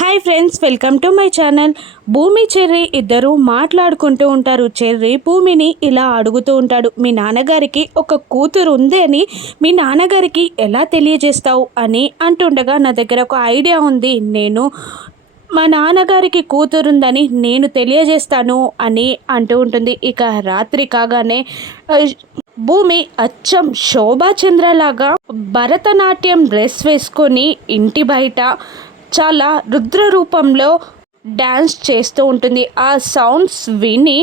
Hi friends, welcome to my channel. భూమి cherry ఇద్దరు మాట్లాడుకుంటూ ఉంటారు. చెర్రీ భూమిని ఇలా అడుగుతూ ఉంటాడు, మీ నాన్నగారికి ఒక కూతురు ఉంది అని మీ నాన్నగారికి ఎలా తెలియజేస్తావు అని అంటుండగా, నా దగ్గర ఒక ఐడియా ఉంది, నేను మా నాన్నగారికి కూతురుందని నేను తెలియజేస్తాను అని అంటూ ఉంటుంది. ఇక రాత్రి కాగానే భూమి అచ్చం శోభాచంద్రలాగా భరతనాట్యం డ్రెస్ వేసుకొని ఇంటి బయట చాలా రుద్ర రూపంలో డ్యాన్స్ చేస్తూ ఉంటుంది. ఆ సౌండ్స్ విని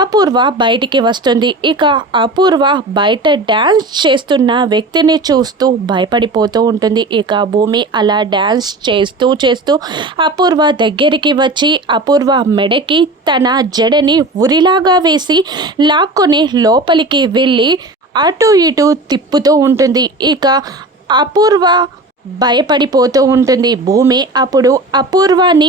అపూర్వ బయటికి వస్తుంది. ఇక అపూర్వ బయట డ్యాన్స్ చేస్తున్న వ్యక్తిని చూస్తూ భయపడిపోతూ ఉంటుంది. ఇక భూమి అలా డ్యాన్స్ చేస్తూ చేస్తూ అపూర్వ దగ్గరికి వచ్చి అపూర్వ మెడకి తన జడని ఉరిలాగా వేసి లాక్కొని లోపలికి వెళ్ళి అటు ఇటు తిప్పుతూ ఉంటుంది. ఇక అపూర్వ భయపడిపోతూ ఉంటుంది. భూమి అప్పుడు అపూర్వాని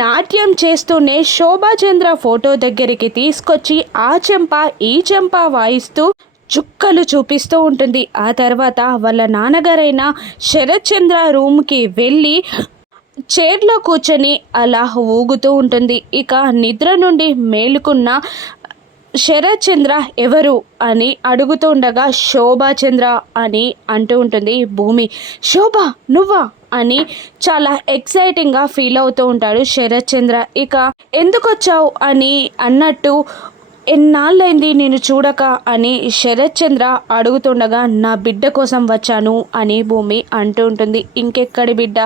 నాట్యం చేస్తూనే శోభాచంద్ర ఫోటో దగ్గరికి తీసుకొచ్చి ఆ చెంప ఈ చెంప వాయిస్తూ చుక్కలు చూపిస్తూ ఉంటుంది. ఆ తర్వాత వాళ్ళ నాన్నగారైన శరత్ చంద్ర రూమ్కి వెళ్ళి చైర్లో కూర్చొని అలా ఊగుతూ ఉంటుంది. ఇక నిద్ర నుండి మేలుకున్న శరత్ చంద్ర ఎవరు అని అడుగుతుండగా శోభాచంద్ర అని అంటూ ఉంటుంది. భూమి, శోభ నువ్వా అని చాలా ఎక్సైటింగ్గా ఫీల్ అవుతూ ఉంటాడు శరత్ చంద్ర. ఇక ఎందుకు వచ్చావు అని అన్నట్టు, ఎన్నాళ్ళైంది నేను చూడక అని శరత్ చంద్ర అడుగుతుండగా, నా బిడ్డ కోసం వచ్చాను అని భూమి అంటూ ఉంటుంది. ఇంకెక్కడి బిడ్డ,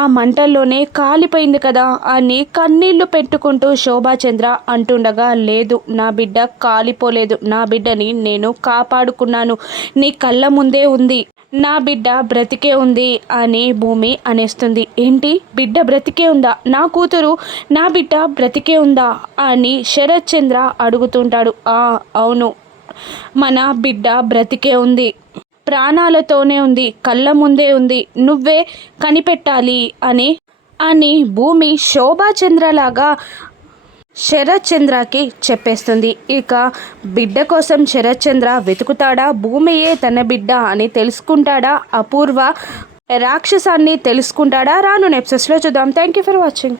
ఆ మంటల్లోనే కాలిపోయింది కదా అని కన్నీళ్లు పెట్టుకుంటూ శోభాచంద్ర అంటుండగా, లేదు నా బిడ్డ కాలిపోలేదు, నా బిడ్డని నేను కాపాడుకున్నాను, నీ కళ్ళ ముందే ఉంది, నా బిడ్డ బ్రతికే ఉంది అని భూమి అనేస్తుంది. ఏంటి, బిడ్డ బ్రతికే ఉందా, నా కూతురు నా బిడ్డ బ్రతికే ఉందా అని శరత్ చంద్ర అడుగుతుంటాడు. అవును, మన బిడ్డ బ్రతికే ఉంది, ప్రాణాలతోనే ఉంది, కళ్ళ ముందే ఉంది, నువ్వే కనిపెట్టాలి అని భూమి శోభాచంద్రలాగా శరత్ చంద్రకి చెప్పేస్తుంది. ఇక బిడ్డ కోసం శరత్ చంద్ర వెతుకుతాడా, భూమియే తన బిడ్డ అని తెలుసుకుంటాడా, అపూర్వ రాక్షసాన్ని తెలుసుకుంటాడా, రాను ఎపిసోడ్స్లో చూద్దాం. Thank you for watching.